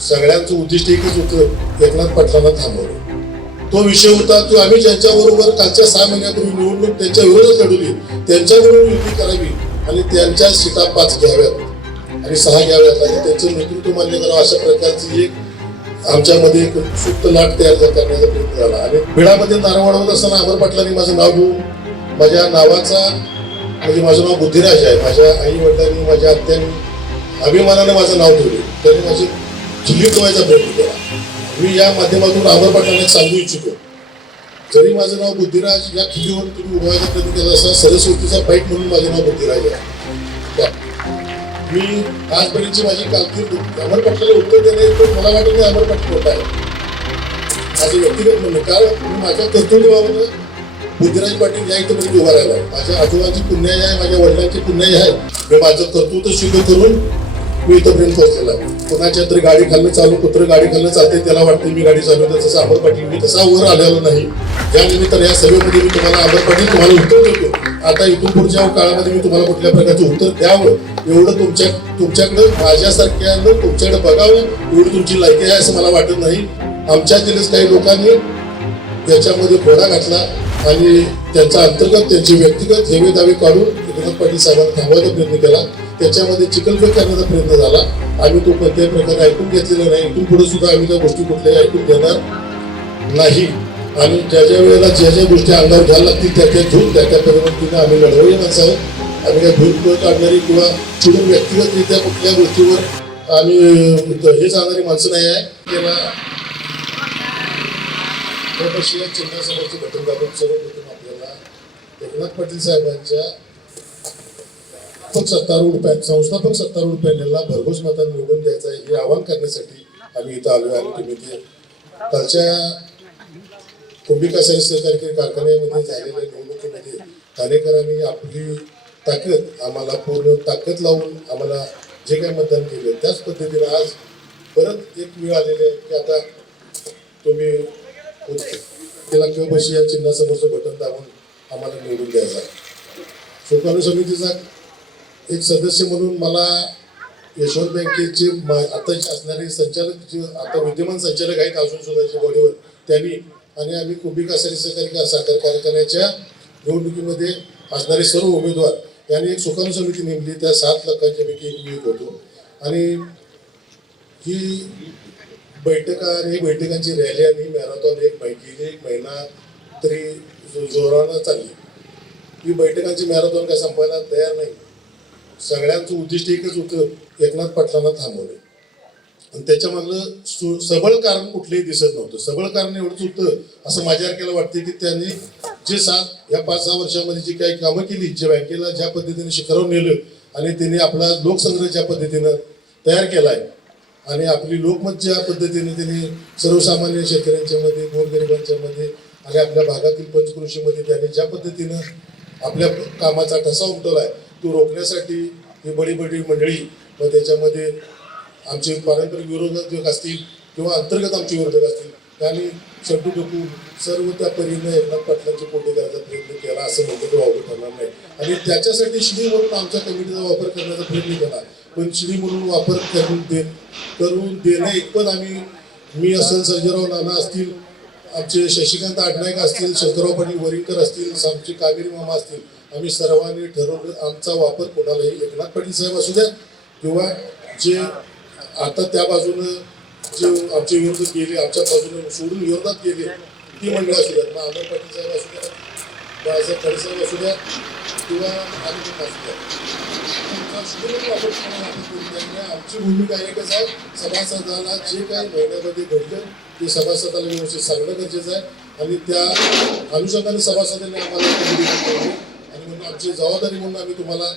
सगळ्यांचं उद्दिष्ट एकच होतं एकनाथ पाटलांना थांबवलं तो विषय होता तो आम्ही ज्यांच्याबरोबर कालच्या सहा महिन्यापूर्वी निवडणूक त्यांच्या विरोधात लढवली त्यांच्याकडून युती करावी आणि त्यांच्या सीटा पाच घ्याव्यात आणि सहा घ्याव्यात. आणि त्यांचं नेतृत्व मान्य करावं अशा प्रकारची एक आमच्यामध्ये एक सुप्त लाट तयार करण्याचा प्रयत्न झाला. आणि बिडामध्ये नारळ वाढवत असताना अमर पाटलांनी माझं नाव घेऊन माझ्या नावाचा म्हणजे माझं नाव बुद्धिराज आहे. माझ्या आई वडिलांनी माझ्या आत्यांनी अभिमानाने माझं नाव ठेवले. त्यांनी माझी खिल्ली ठेवायचा प्रयत्न केला मी या माध्यमातून आभार पाटलांना सांगू इच्छितो. जरी माझं नाव बुद्धिराज या खिल्लीवर तुम्ही उडवायचा प्रयत्न केला असता सरस्वतीचा बाईक म्हणून माझं नाव बुद्धिराज आहे. मी आजपर्यंतची माझी कारकीर्द अमर पाटलाला उत्तर देणे तर मला वाटत नाही अमर पाटील होत आहे. माझं व्यक्तिगत म्हणणं कारण मी माझ्या कर्तृत्वावर बुद्धिराज पाटील या इथपर्यंत म्हणजे उभा राहिला माझ्या आजोबांची पुण्याई आहे माझ्या वडिलांची पुण्याई आहे. मी माझं कर्तृत्व सिद्ध करून मी इथपर्यंत पोहोचलेला कोणाच्या तरी गाडी खाल्लं चालू कुत्र गाडी खाल्लं चालते त्याला वाटते मी गाडी चालवते जसं अमर पाटील मी तसा वर आलेलो नाही. या निमित्तानं या सभेमध्ये मी तुम्हाला अमर पाटील तुम्हाला उत्तर देतो. आता इथून पुढच्या काळामध्ये मी तुम्हाला कुठल्या प्रकारचं उत्तर द्यावं एवढं तुमच्या तुमच्याकडे माझ्यासारख्यानं तुमच्याकडे बघावं एवढी तुमची लायकी आहे असं मला वाटत नाही. आमच्यातीलच काही लोकांनी याच्यामध्ये घोडा घातला आणि त्यांचा अंतर्गत त्यांचे व्यक्तिगत हेवे दावे काढून एकनाथ पाटील साहेबांना थांबवायचा प्रयत्न केला. त्याच्यामध्ये चिकलफेक करण्याचा प्रयत्न झाला. आम्ही तो कोणत्याही प्रकारे ऐकून घेतलेला नाही. इथून पुढे सुद्धा आम्ही त्या गोष्टी कुठल्याही ऐकून घेणार नाही. आणि ज्या ज्या वेळेला ज्या ज्या गोष्टी अंगावर घ्यायला लागतील त्या त्या घेऊन त्या त्या पद्धतीने आम्ही लढवली माणसं आहोत आम्ही काही भूल काढणारी किंवा चिडून व्यक्तिगतरित्या कुठल्या गोष्टीवर आम्ही हे सांगणारी माणसं नाही आहे. त्याला त्यापाशी या चिन्हासमोरचे बटन दाबून सर्वप्रथम आपल्याला एकनाथ पाटील साहेबांच्या पण सत्तारूढ पॅन संस्थापक सत्तारूढ पॅनलला भरघोस मतांनी निवडून द्यायचं आहे हे आवाहन करण्यासाठी आम्ही इथं आलो आणि तुम्ही ते कालच्या कुंभिका साई सहकारी कारखान्यामध्ये झालेल्या निवडणुकीमध्ये ठाणेकरांनी आपली ताकद आम्हाला पूर्ण ताकद लावून आम्हाला जे काही मतदान केलं त्याच पद्धतीने आज परत एक वेळ आलेली आहे की आता तुम्ही त्याला किंवा बशी या चिन्हासमोरचं बटन दाबून आम्हाला निवडून द्यायचा. सुकाणू समितीचा एक सदस्य म्हणून मला यशवंत बँकेचे म- आता असणारे संचालक जे आता विद्यमान संचालक आहेत अजून सुद्धा बॉडीवर त्यांनी आणि आम्ही कुंभिका सरी सहकारी साखर कारखान्याच्या निवडणुकीमध्ये असणारे सर्व उमेदवार यांनी एक सुकाणू समिती नेमली त्या सात लाखांच्या पैकी एक मी होतो. आणि ही बैठका आणि ही बैठकांची रॅली आणि मॅरेथॉन एक पैकी एक महिना तरी जोरानं चालली. ही बैठकांची मॅरेथॉन काय संपायला तयार नाही. सगळ्यांचं उद्दिष्ट एकच होतं एकनाथ पाटलांना थांबवलं आणि त्याच्यामधलं सु- सबळ कारण कुठलंही दिसत नव्हतं. सबळ कारण एवढंच होतं असं माझ्या केलं वाटते की त्यांनी जे सात या पाच सहा वर्षामध्ये जी काही कामं केली जे बँकेला ज्या पद्धतीने शिखरावर नेलं आणि त्यांनी आपला लोकसंग्रह ज्या पद्धतीनं तयार केला आहे आणि आपली लोकमत ज्या पद्धतीने त्यांनी सर्वसामान्य शेतकऱ्यांच्या मध्ये गोरगरिबांच्या मध्ये आणि आपल्या भागातील पंचकृषीमध्ये त्यांनी ज्या पद्धतीनं आपल्या कामाचा ठसा उमटवला आहे तो रोखण्यासाठी ही बडी बडी मंडळी व त्याच्यामध्ये आमचे पारंपरिक विरोधक असतील किंवा अंतर्गत आमचे विरोधक असतील त्यांनी चंटू डकू सर्व त्या परीने एकनाथ पाटलांचे पोटे द्यायचा प्रयत्न केला असं म्हणतो तो वापर करणार नाही. आणि त्याच्यासाठी श्री म्हणून आमच्या कमिटीचा वापर करण्याचा प्रयत्न केला. पण श्री म्हणून वापर करून दे करून देणे एक पण आम्ही मी असेल सर्जेराव नाना असतील आमचे शशिकांत आडनायक असतील शंकरराव पाटील वरिंकर असतील आमचे कावेरी मामा असतील आम्ही सर्वांनी ठरवलं आमचा वापर कोणालाही एकनाथ पाटील साहेब असू द्या किंवा जे आता त्या बाजूनं जे आमचे विरोध गेले आमच्या बाजूने सोडून विरोधात गेले ती मंडळी असू द्या मग आमदार पाटील साहेब असू द्या बाळासाहेब खडे साहेब असू द्या किंवा आम्ही असू द्या. वापर कोणाला आमची भूमिका एकच आहे सभासदाला जे काही महिन्यामध्ये घडलं ते सभासदाला व्यवस्थित सांगणं गरजेचं आहे आणि त्या अनुषंगाने सभासदांनी आम्हाला communication केली. आणि म्हणून आमची जबाबदारी म्हणून आम्ही तुम्हाला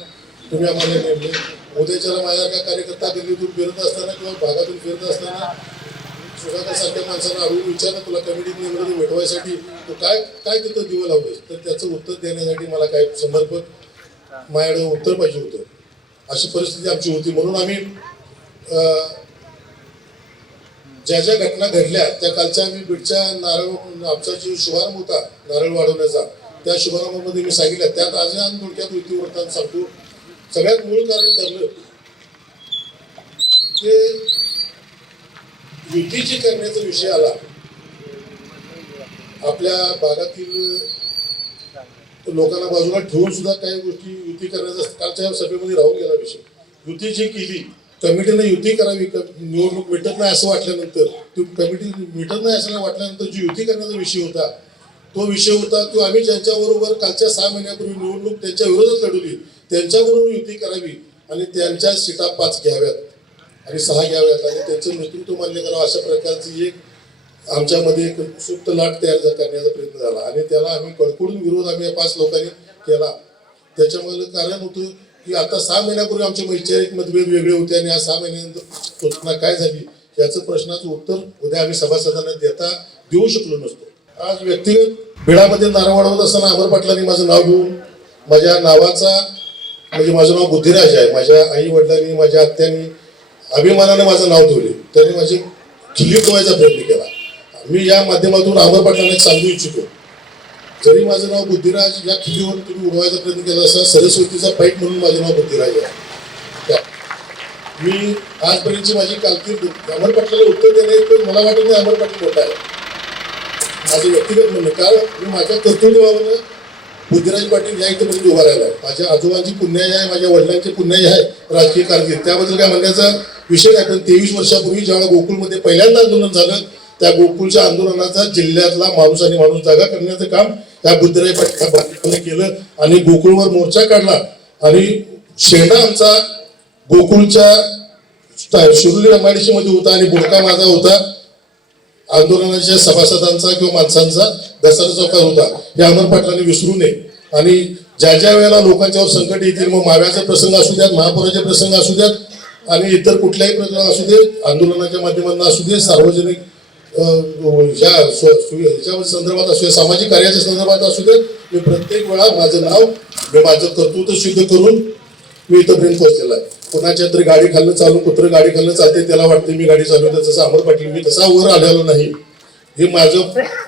तुम्ही आम्हाला नेमले. उद्याच्याला माझ्यासारखा कार्यकर्ता दिल्लीतून फिरत असताना किंवा भागातून फिरत असताना सुधाकरसारख्या माणसांना अडवून विचारलं तुला कमिटीत नेमलं भेटवायसाठी तू काय काय तिथं दिवं लावलंस तर त्याचं उत्तर देण्यासाठी मला काय समर्पक माझ्याकडे उत्तर पाहिजे होतं. अशी परिस्थिती आमची होती. म्हणून आम्ही अं, ज्या ज्या घटना घडल्या त्या कालच्या आम्ही बीडच्या नारळ आमचा जो शुभारंभ होता नारळ वाढवण्याचा त्या शुभारंभामध्ये मी सांगितलं त्यात आज आणि थोडक्यात युती सांगतो सगळ्यात मूळ कारण ठरलं ते युतीची करण्याचा विषय आला. आपल्या भागातील लोकांना बाजूला ठेवून सुद्धा काही गोष्टी युती करण्याचा कालच्या सभेमध्ये राहून गेला विषय. युती जी केली कमिटीने युती करावी क- निवडणूक मिटत नाही असं वाटल्यानंतर ती कमिटी मिटत नाही असं वाटल्यानंतर जी युती करण्याचा विषय होता तो विषय होता तो आम्ही ज्यांच्याबरोबर कालच्या सहा महिन्यापूर्वी निवडणूक त्यांच्या विरोधात लढवली त्यांच्याबरोबर युती करावी आणि त्यांच्या सीटा पाच घ्याव्यात आणि सहा घ्याव्यात आणि त्यांचं नेतृत्व मान्य करावं अशा प्रकारची एक आमच्यामध्ये एक सुप्त लाट तयार करण्याचा प्रयत्न झाला. आणि त्याला आम्ही कडकडून विरोध आम्ही या पाच लोकांनी केला. त्याच्यामध्ये कारण होतं की आता सहा महिन्यापूर्वी आमचे वैचारिक मतभेद वेगळे होते आणि या सहा महिन्यानंतर काय झाली याचं प्रश्नाचं उत्तर उद्या आम्ही सभासदांना देता देऊ शकलो नसतो. आज व्यक्तिगत भिडामध्ये नारळ वाढवत असताना अमर पाटलांनी माझं नाव घेऊन माझ्या नावाचा म्हणजे माझं नाव बुद्धिराज आहे माझ्या आई वडिलांनी माझ्या आत्यांनी अभिमानाने माझं नाव ठेवले. त्यांनी माझी खिल्ली ठेवायचा प्रयत्न केला. मी या माध्यमातून अमर पाटलांना सांगू इच्छितो. जरी माझं नाव बुद्धिराज या खिल्लीवर तुम्ही उडवायचा प्रयत्न केला असता सरस्वतीचा फाईट म्हणून माझं नाव बुद्धिराज आहे. त्या- मी आजपर्यंतची माझी कालकी अमर पाटलाला उत्तर देणे पण मला वाटत नाही अमर पाटील मोठा आहे. माझं व्यक्तिगत म्हणणं कारण मी माझ्या कर्तृत्वावर बुद्धिराज पाटील या इथपर्यंत उभा राहिला आहे माझ्या आजोबांची पुण्याई आहे माझ्या वडिलांची पुण्याई आहे राजकीय कारकीर्द. त्याबद्दल काय म्हणण्याचा विषय नाही पण तेवीस वर्षापूर्वी ज्यावेळेला गोकुळमध्ये पहिल्यांदा आंदोलन झालं त्या गोकुळच्या आंदोलनाचा जिल्ह्यातला माणूस आणि माणूस जागा करण्याचं काम त्या बुद्धिराज पाटील केलं आणि गोकुळवर मोर्चा काढला. आणि शेंडा आमचा गोकुळच्या शिरुली रमाडीशी मध्ये होता आणि बुडका माझा होता. आंदोलनाच्या सभासदांचा किंवा माणसांचा दसरा चौकार होता हे अमर पाटलांनी विसरू नये. आणि ज्या ज्या वेळेला लोकांच्यावर संकट येतील मग माव्याचा प्रसंग असू द्यात महापौराचे प्रसंग असू द्यात आणि इतर कुठल्याही प्रसंग असू दे आंदोलनाच्या माध्यमातून असू दे सार्वजनिक ह्या स्व- ह्याच्या संदर्भात असू दे सामाजिक कार्याच्या संदर्भात असू दे मी प्रत्येक वेळा माझं नाव मी माझं कर्तृत्व सिद्ध करून मी इथंपर्यंत पोहोचलेला आहे. कोणाच्या तरी गाडी खाल्लं चालू कुत्र गाडी खाल्लं चालते त्याला वाटते मी गाडी चालवते जसं अमर पाटील मी तसा वर आलेलो नाही. हे माझं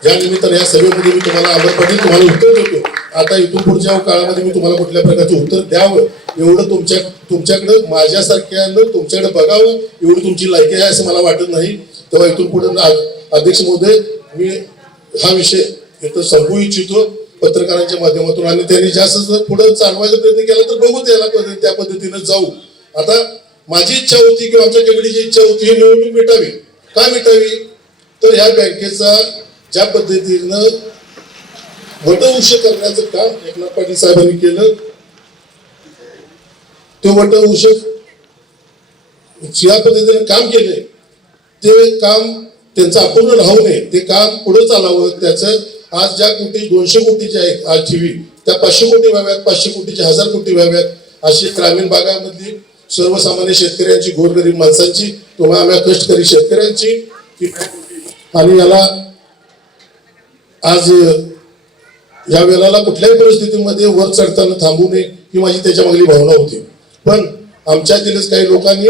ज्या निमित्ताने या सभेमध्ये मी तुम्हाला अमर पाटील तुम्हाला उत्तर देतो. आता इथून पुढच्या काळामध्ये मी तुम्हाला कुठल्या प्रकारचे उत्तर द्यावं एवढं तुमच्या तुमच्याकडे माझ्यासारख्यानं तुमच्याकडे बघावं एवढी तुमची लायकी आहे असं मला वाटत नाही. तेव्हा इथून पुढे अध्यक्ष महोदय मी हा विषय इथं सांगू इच्छितो. पत्रकारांच्या माध्यमातून आणि त्यांनी जास्त पुढे चालवायचा प्रयत्न केला तर बघू त्याला पद्धती- त्या पद्धतीनं जाऊ. आता माझी इच्छा होती किंवा आमच्या कमिटीची इच्छा होती ही निवडणूक मिटावी. का मिटावी? तर ह्या बँकेचा ज्या पद्धतीनं वटवृक्ष करण्याचं काम एकनाथ पाटील साहेबांनी केलं. ते वटवृक्ष ज्या पद्धतीने काम केले ते काम त्यांचं अपूर्ण राहू नये ते काम पुढे चालावं त्याचं आज ज्या कोटी दोनशे कोटीचे आहेत आज ठेवी त्या पाचशे कोटी व्हाव्यात पाचशे कोटीचे हजार कोटी व्हाव्यात अशी ग्रामीण भागामधली सर्वसामान्य शेतकऱ्यांची गोरगरीब माणसांची तुम्हाला आम्हा कष्टकरी शेतकऱ्यांची. आणि याला आज या वेळेला कुठल्याही परिस्थितीमध्ये वर चढताना थांबू नये ही माझी त्याच्या मागली भावना होती. पण आमच्यातीलच काही लोकांनी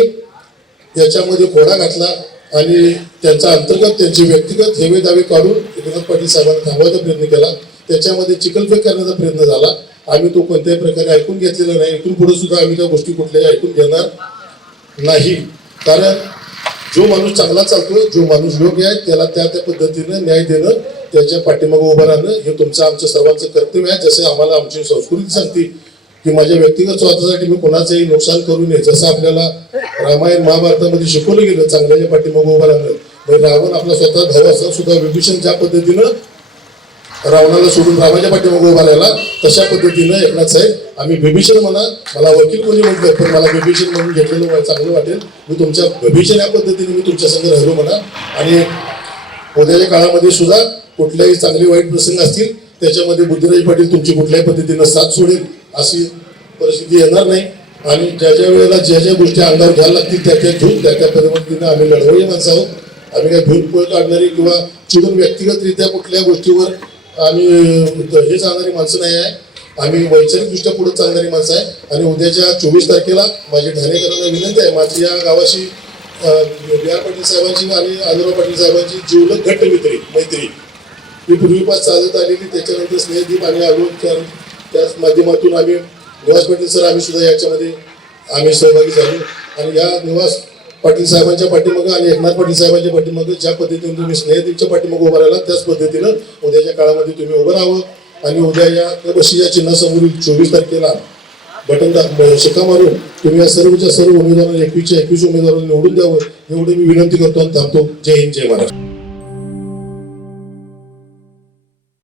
याच्यामध्ये खोडा घातला आणि त्यांचा अंतर्गत त्यांचे व्यक्तिगत हेवे दावे काढून एकनाथ पाटील साहेबांना थांबवायचा प्रयत्न केला. त्याच्यामध्ये चिकलफेक करण्याचा प्रयत्न झाला. आम्ही तो कोणत्याही प्रकारे ऐकून घेतलेला नाही. इथून पुढे सुद्धा आम्ही त्या गोष्टी कुठल्याही ऐकून घेणार नाही. कारण जो माणूस चांगला चालतोय जो माणूस योग्य आहे त्याला त्या त्या पद्धतीनं न्याय देणं त्याच्या पाठीमागं उभं राहणं हे तुमचं आमचं सर्वांचं कर्तव्य आहे. जसे आम्हाला आमची संस्कृती सांगते की माझ्या व्यक्तिगत स्वार्थासाठी मी कोणाचंही नुकसान करू नये. जसं आपल्याला रामायण महाभारतामध्ये शिकवलं गेलं चांगल्याच्या पाठीमागं उभं राहणं. म्हणजे रावण आपला स्वतः भाऊ असं सुद्धा विभीषण ज्या पद्धतीनं रावणाला सोडून रामाच्या पाठीमागे उभा राहिला. तशा पद्धतीनं एकनाथ साहेब आम्ही बिभीषण म्हणा मला वकील कोणी म्हटलं पण मला बिभीषण म्हणून घेतलेलं चांगलं वाटेल. मी तुमच्या बिभीषण या पद्धतीने मी तुमच्या संग राहिलो म्हणा. आणि उद्याच्या काळामध्ये सुद्धा कुठल्याही चांगले वाईट प्रसंग असतील त्याच्यामध्ये बुद्धिराज पाटील तुमची कुठल्याही पद्धतीनं साथ सोडेल अशी परिस्थिती येणार नाही. आणि ज्या ज्या वेळेला ज्या ज्या गोष्टी अंगावर घ्यायला लागतील त्या त्या घेऊन त्या त्या पद्धतीनं आम्ही लढवई माणसं आहोत. आम्ही काय भूल पोळ काढणारी किंवा चिडून व्यक्तिगतरित्या कुठल्या गोष्टीवर आम्ही हे चालणारी माणसं नाही आहे. आम्ही वैचारिकदृष्ट्या पुढे चालणारी माणसं आहे. आणि उद्याच्या चोवीस तारखेला माझी ठाणेकरांना विनंती आहे माझी या गावाशी बी आर पाटील साहेबांची आणि आदिराव पाटील साहेबांची जीवलग घट्ट मित्री मैत्री. ही पूर्वीपास चालत आलेली त्याच्यानंतर स्नेहदीप आणि आलो त्या त्याच माध्यमातून आम्ही निवास पाटील सर आम्ही सुद्धा याच्यामध्ये आम्ही सहभागी झालो. आणि या निवास पाटील साहेबांच्या पाठीमागं आणि एकनाथ पाटील साहेबांच्या पाठीमागं ज्या पद्धतीने तुम्ही स्नेहदीपच्या पाठीमागं उभं राहिला त्याच पद्धतीनं उद्याच्या काळामध्ये तुम्ही उभं राहावं. आणि उद्या या कशी या चिन्हासमोरील चोवीस तारखेला बटन दा- शिक्का मारून तुम्ही या सर्वच्या सर्व उमेदवारांना एकवीसच्या एकवीस उमेदवारांना निवडून द्यावं एवढी मी विनंती करतो आणि थांबतो. जय हिंद जय महाराष्ट्र.